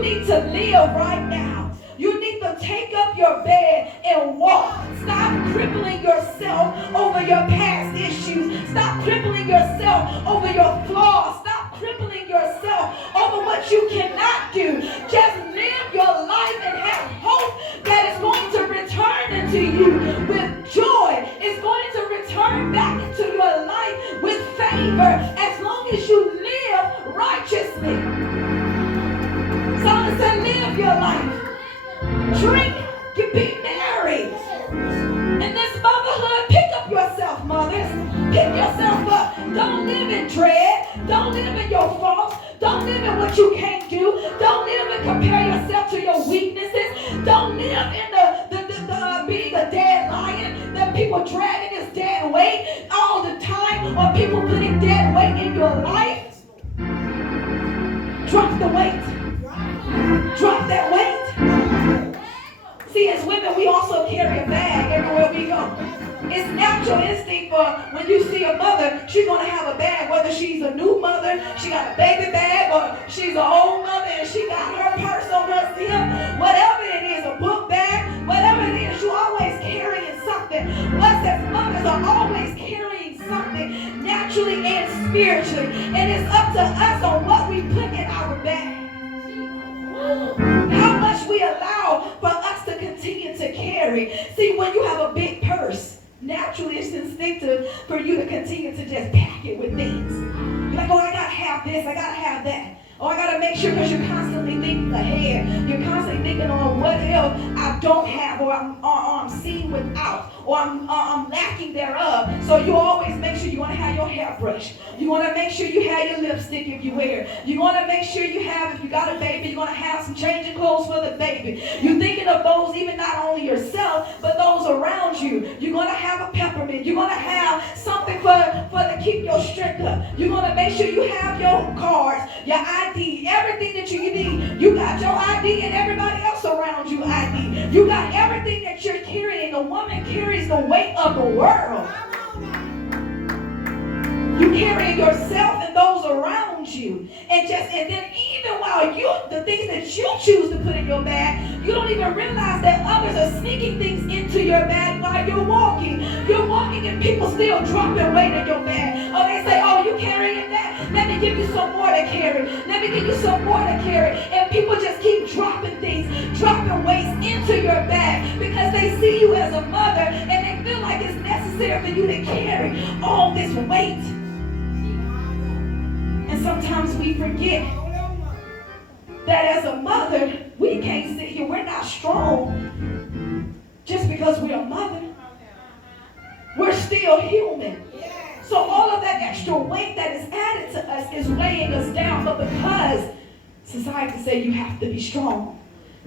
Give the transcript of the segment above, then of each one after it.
You need to live right now. You need to take up your bed and walk. Stop crippling yourself over your past issues. Stop crippling yourself over your flaws. Stop crippling yourself over what you cannot do. Just live your life and have hope that is going to return into you with joy. It's going to return back into your life with favor as long as you live righteously. Someone said, live your life. Drink, you be married. In this motherhood, pick up yourself, mothers. Pick yourself up. Don't live in dread. Don't live in your faults. Don't live in what you can't do. Don't live and compare yourself to your weaknesses. Don't live in the being a dead lion. That people dragging this dead weight all the time, or people putting dead weight in your life. Drop the weight. Drop that weight. See, as women, we also carry a bag everywhere we go. It's natural instinct for when you see a mother, she's going to have a bag, whether she's a new mother, she got a baby bag, or she's an old mother and she got her purse on her hip. Whatever it is, a book bag, whatever it is, you're always carrying something. Us as mothers are always carrying something, naturally and spiritually. And it's up to us on what we put in our bag. How much we allow for us to continue to carry. See, when you have a big purse, naturally it's instinctive for you to continue to just pack it with things. You're like, oh, I gotta have this, I gotta have that. Oh, I gotta make sure, because you're constantly thinking ahead. You're constantly thinking on what else I don't have, or I'm seen without, or I'm lacking thereof. So you always make sure you want to have your hair brushed. You want to make sure you have your lipstick if you wear it. You want to make sure you have, if you got a baby, you want to have some changing clothes for the baby. You're thinking of those, even not only yourself, but those around you. You're going to have a peppermint. You're going to have something for to keep your strength up. You're going to make sure you have your cards, your ID, everything that you need. You got your ID and everybody else around you ID. You got everything that you're carrying. A woman carries the weight of the world. You carry yourself and those around you. And then even while the things that you choose to put in your bag, you don't even realize that others are sneaking things into your bag while you're walking. You're walking and people still dropping weight in your bag. Oh, they say, oh, you carrying that? Let me give you some more to carry. Let me give you some more to carry. And people just keep dropping things, dropping weights into your bag because they see you as a mother and they feel like it's necessary for you to carry all this weight. And sometimes we forget that as a mother, we can't sit here. We're not strong just because we're a mother. We're still human. So all of that extra weight that is added to us is weighing us down. But because society said you have to be strong,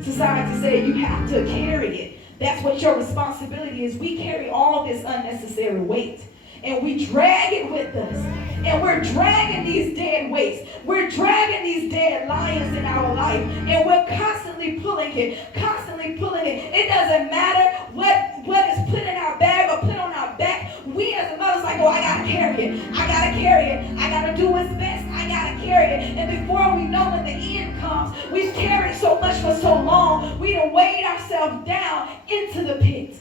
society said you have to carry it, that's what your responsibility is. We carry all this unnecessary weight. And we drag it with us. And we're dragging these dead weights. We're dragging these dead lions in our life. And we're constantly pulling it. Constantly pulling it. It doesn't matter what is put in our bag or put on our back. We as a mother's like, oh, I gotta carry it. I gotta carry it. I gotta do what's best. I gotta carry it. And before we know when the end comes, we've carried so much for so long, we done weighed ourselves down into the pit.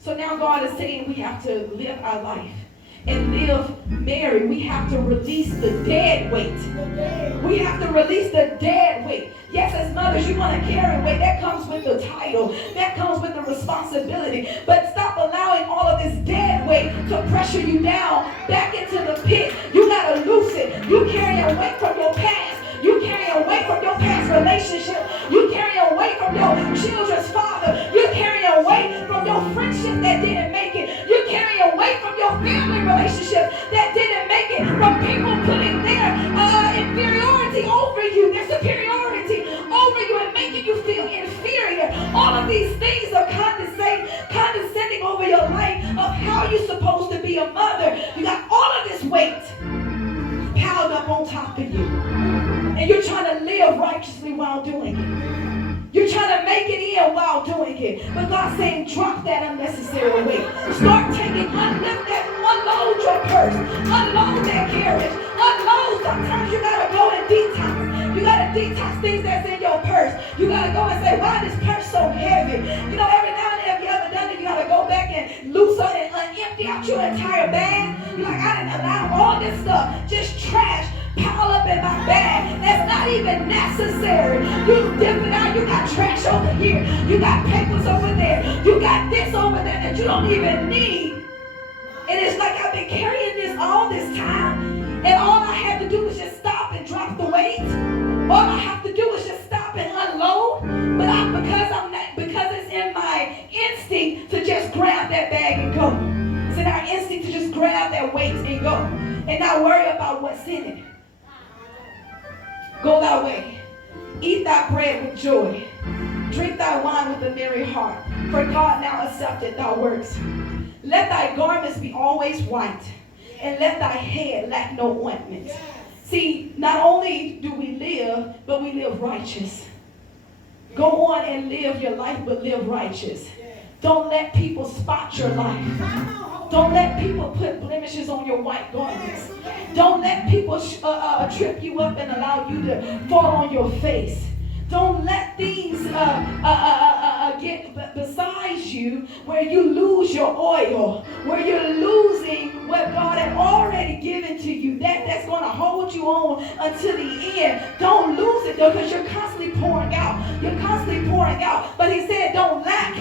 So now God is saying we have to live our life and live married. We have to release the dead weight. We have to release the dead weight. Yes, as mothers, you want to carry weight. That comes with the title. That comes with the responsibility. But stop allowing all of this dead weight to pressure you down back into the pit. You got to loose it. You carry a weight from your past. You carry a weight from your past relationship. You carry a weight from your children's father. You carry a weight from your friendship that didn't make it. You carry a weight from your family relationship that didn't make it. From people putting their inferiority over you, their superiority over you and making you feel inferior. All of these things are condescending over your life of how you're supposed to be a mother. You got all of this weight piled up on top of you. And you're trying to live righteously while doing it. You're trying to make it in while doing it. But God's saying, drop that unnecessary weight. Start taking, unload your purse. Unload that carriage. Unload. Sometimes you got to go and detox. You got to detox those things that's in your purse. You got to go and say, why is this purse so heavy? You know, every now and then, have you ever done it? You got to go back and loose up and empty out your entire bag. You're like, I didn't allow all this stuff, just trash, pile up in my bag. That's not even necessary. You dip it out. You got trash over here. You got papers over there. You got this over there that you don't even need. And it's like I've been carrying this all this time. And all I had to do was just stop and drop the weight. All I have to do is just stop and unload. But because it's in my instinct to just grab that bag and go. It's in our instinct to just grab that weight and go. And not worry about what's in it. Go thy way. Eat thy bread with joy. Drink thy wine with a merry heart. For God now accepted thy works. Let thy garments be always white. And let thy head lack no ointment. See, not only do we live, but we live righteous. Go on and live your life, but live righteous. Don't let people spot your life. Don't let people put blemishes on your white garments. Don't let people trip you up and allow you to fall on your face. Don't let things get besides you where you lose your oil, where you're losing what God had already given to you. That's going to hold you on until the end. Don't lose it though, because you're constantly pouring out. You're constantly pouring out. But he said, don't lack.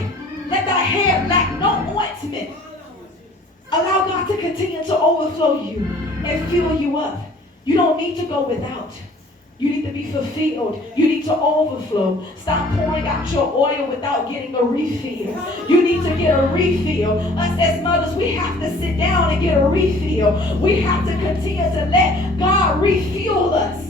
Let thy head lack no ointment. Allow God to continue to overflow you and fill you up. You don't need to go without. You need to be fulfilled. You need to overflow. Stop pouring out your oil without getting a refill. You need to get a refill. Us as mothers, we have to sit down and get a refill. We have to continue to let God refuel us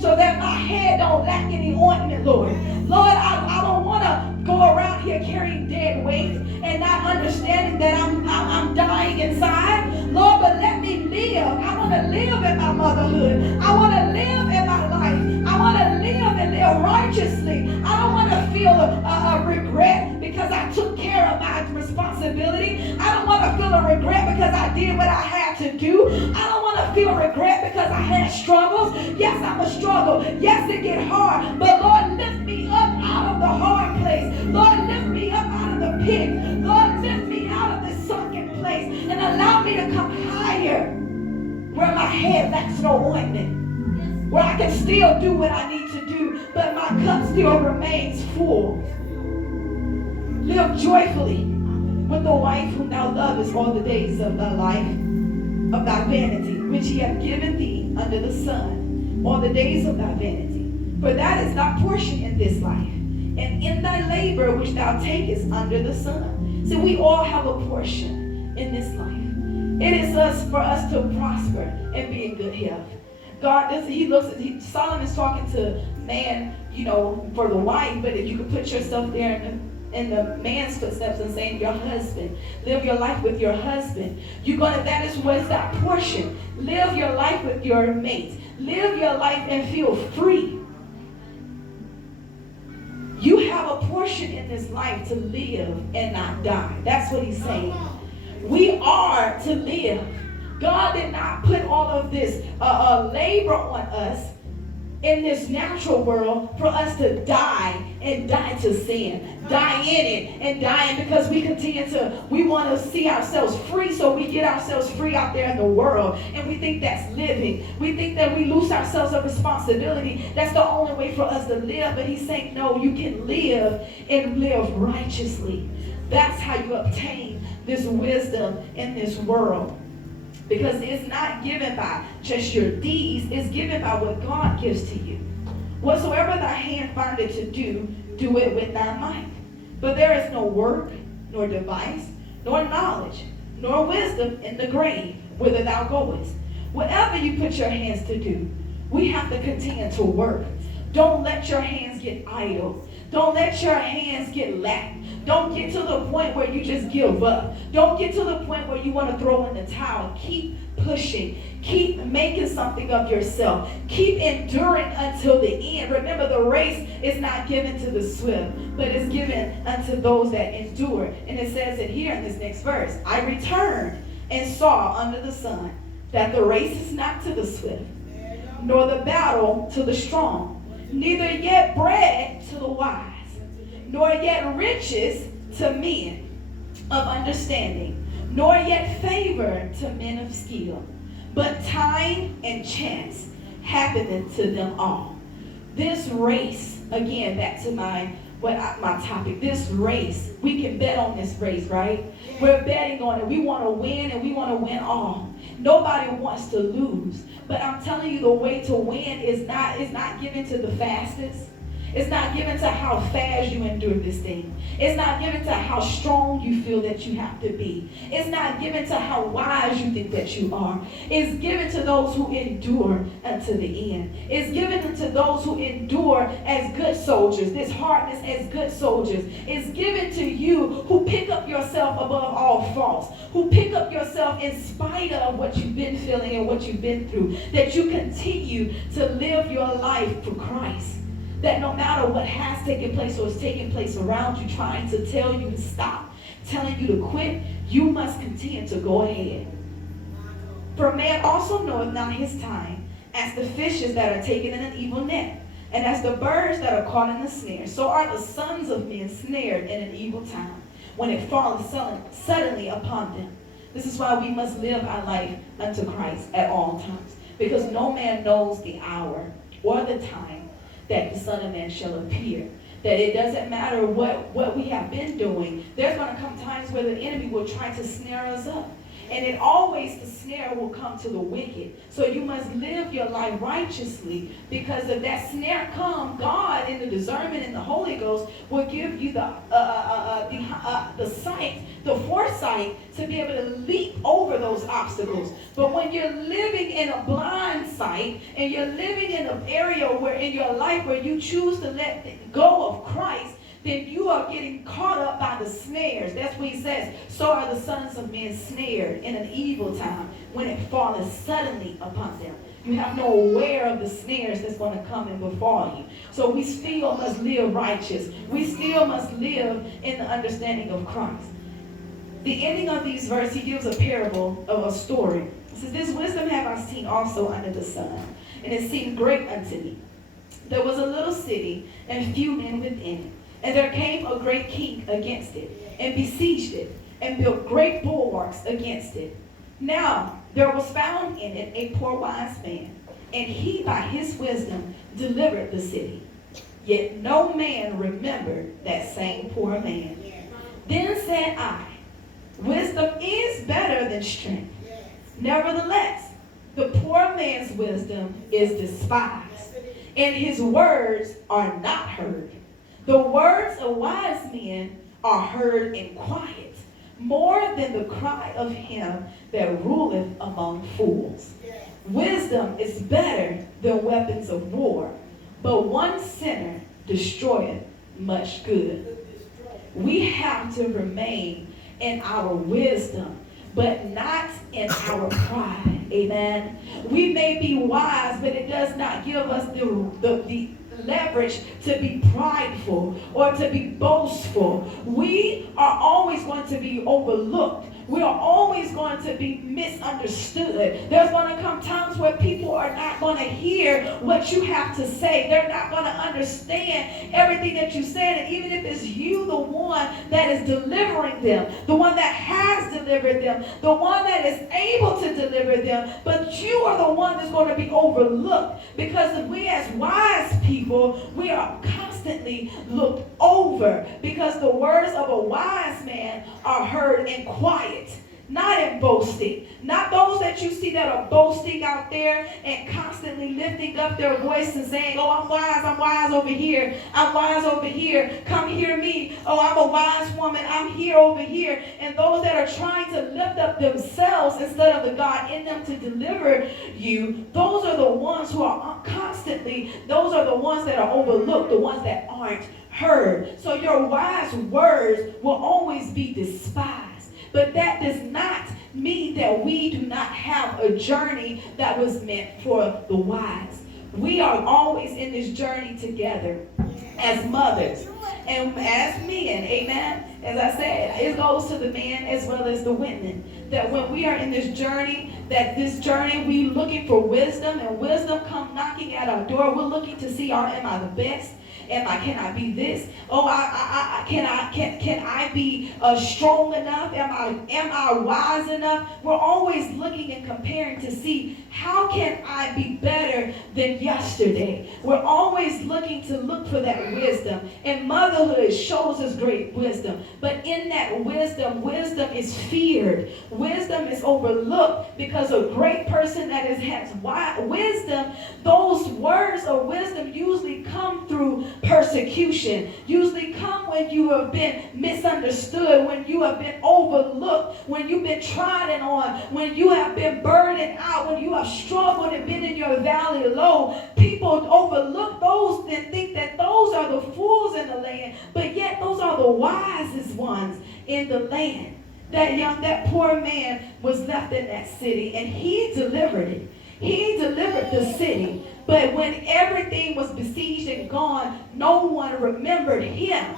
so that my head don't lack any ointment, Lord. Lord, I don't want to go around here carrying dead weight and not understanding that I'm dying inside. Lord, but let me live. I want to live in my motherhood. I want to live in my life. I want to live and live righteously. I don't want to feel a regret because I took care of my responsibility. I don't want to feel a regret because I did what I had to do. I don't want to feel regret because I had struggles. Yes, I'm a struggle. Yes, it get hard. But Lord, lift me up out of the hard place. Lord, lift me up out of the pit. Lord, lift me out of this sunken place and allow me to come higher where my head lacks no ointment, where I can still do what I need to do, but my cup still remains full. Live joyfully with the wife whom thou lovest all the days of thy life, of thy vanity, which he hath given thee under the sun, all the days of thy vanity. For that is thy portion in this life, and in thy labor which thou takest under the sun. So we all have a portion in this life. It is for us to prosper and be in good health. Solomon's talking to man, for the wife, but if you could put yourself there in the man's footsteps and saying, your husband, live your life with your husband. That is what's that portion. Live your life with your mate. Live your life and feel free. You have a portion in this life to live and not die. That's what he's saying. We are to live. God did not put all of this labor on us in this natural world for us to die and die to sin. Die in it and die because we want to see ourselves free, so we get ourselves free out there in the world. And we think that's living. We think that we lose ourselves of responsibility. That's the only way for us to live. But he's saying, no, you can live and live righteously. That's how you obtain this wisdom in this world. Because it's not given by just your deeds, it's given by what God gives to you. Whatsoever thy hand findeth to do, do it with thy might. But there is no work, nor device, nor knowledge, nor wisdom in the grave, whither thou goest. Whatever you put your hands to do, we have to continue to work. Don't let your hands get idle. Don't let your hands get lax. Don't get to the point where you just give up. Don't get to the point where you want to throw in the towel. Keep pushing. Keep making something of yourself. Keep enduring until the end. Remember, the race is not given to the swift, but it's given unto those that endure. And it says it here in this next verse. I returned and saw under the sun that the race is not to the swift, nor the battle to the strong, neither yet bread to the wise, nor yet riches to men of understanding, nor yet favor to men of skill, but time and chance happeneth to them all. This race, again, back to my topic, this race, we can bet on this race, right? We're betting on it. We want to win, and we want to win all. Nobody wants to lose. But I'm telling you, the way to win is not given to the fastest. It's not given to how fast you endure this thing. It's not given to how strong you feel that you have to be. It's not given to how wise you think that you are. It's given to those who endure unto the end. It's given to those who endure as good soldiers. This hardness as good soldiers. It's given to you who pick up yourself above all faults. Who pick up yourself in spite of what you've been feeling and what you've been through. That you continue to live your life for Christ. That no matter what has taken place or is taking place around you, trying to tell you to stop, telling you to quit, you must continue to go ahead. For man also knoweth not his time, as the fishes that are taken in an evil net, and as the birds that are caught in the snare. So are the sons of men snared in an evil time, when it falleth suddenly upon them. This is why we must live our life unto Christ at all times, because no man knows the hour or the time that the Son of Man shall appear. That it doesn't matter what we have been doing. There's going to come times where the enemy will try to snare us up. And it always, the snare will come to the wicked. So you must live your life righteously, because if that snare comes, God in the discernment in the Holy Ghost will give you the sight, the foresight to be able to leap over those obstacles. But when you're living in a blind sight and you're living in an area where in your life where you choose to let go of Christ, then you are getting caught up by the snares. That's what he says. So are the sons of men snared in an evil time, when it falleth suddenly upon them. You have no aware of the snares that's going to come and befall you. So we still must live righteous. We still must live in the understanding of Christ. The ending of these verses, he gives a parable of a story. He says, this wisdom have I seen also under the sun, and it seemed great unto me. There was a little city, and few men within it. And there came a great king against it, and besieged it, and built great bulwarks against it. Now there was found in it a poor wise man, and he by his wisdom delivered the city. Yet no man remembered that same poor man. Then said I, wisdom is better than strength. Nevertheless, the poor man's wisdom is despised, and his words are not heard. The words of wise men are heard in quiet, more than the cry of him that ruleth among fools. Wisdom is better than weapons of war, but one sinner destroyeth much good. We have to remain in our wisdom, but not in our pride. Amen. We may be wise, but it does not give us the leverage to be prideful or to be boastful. We are always going to be overlooked. We are always going to be misunderstood. There's going to come times where people are not going to hear what you have to say. They're not going to understand everything that you said. And even if it's you, the one that is delivering them, the one that has delivered them, the one that is able to deliver them, but you are the one that's going to be overlooked, because we as wise people, we are constantly looked over, because the words of a wise man are heard in quiet, not in boasting. Not those that you see that are boasting out there and constantly lifting up their voice and saying, oh, I'm wise over here, I'm wise over here, come hear me, oh, I'm a wise woman, I'm here over here. And those that are trying to lift up themselves instead of the God in them to deliver you, those are the ones who are constantly, those are the ones that are overlooked, the ones that aren't heard. So your wise words will always be despised. But that does not mean that we do not have a journey that was meant for the wise. We are always in this journey together. as mothers and as men, amen. As I said, it goes to the men as well as the women. That when we are in this journey, we looking for wisdom, and wisdom come knocking at our door. We're looking to see, am I the best? Can I be this? Oh, can I be strong enough? Am I wise enough? We're always looking and comparing to see, how can I be better than yesterday? We're always looking to look for that wisdom. And motherhood shows us great wisdom. But in that wisdom is feared. Wisdom is overlooked, because a great person that has wisdom, those words of wisdom usually come through persecution, usually come when you have been misunderstood, when you have been overlooked, when you've been trodden on, when you have been burdened out, when you have struggled and been in your valley low. People overlook those and think that those are the fools in the land, but yet those are the wisest ones in the land. That poor man was left in that city, and he delivered it. He delivered the city. But when everything was besieged and gone, no one remembered him.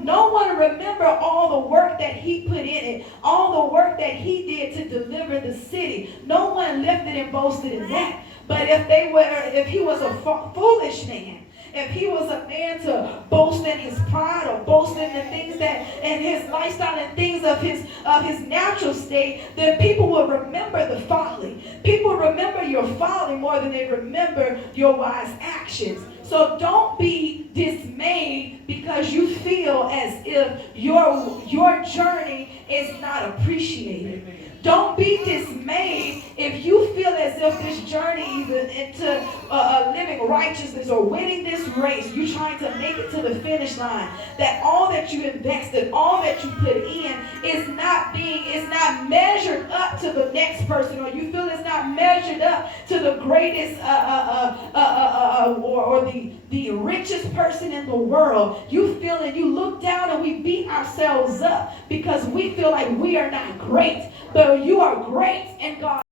No one remembered all the work that he put in it, all the work that he did to deliver the city. No one lifted and boasted in that. But if he was a foolish man, if he was a man to boast in his pride or boast in the things and his lifestyle and things of his natural state, then people will remember the folly. People remember your folly more than they remember your wise actions. So don't be dismayed because you feel as if your journey is not appreciated. Don't be dismayed if you feel as if this journey either into living righteousness or winning this race, you're trying to make it to the finish line, that all that you invested, all that you put in is not measured up to the next person, or you feel it's not measured up to the greatest or the richest person in the world. You feel and you look down and we beat ourselves up because we feel like we are not great. But you are great in God.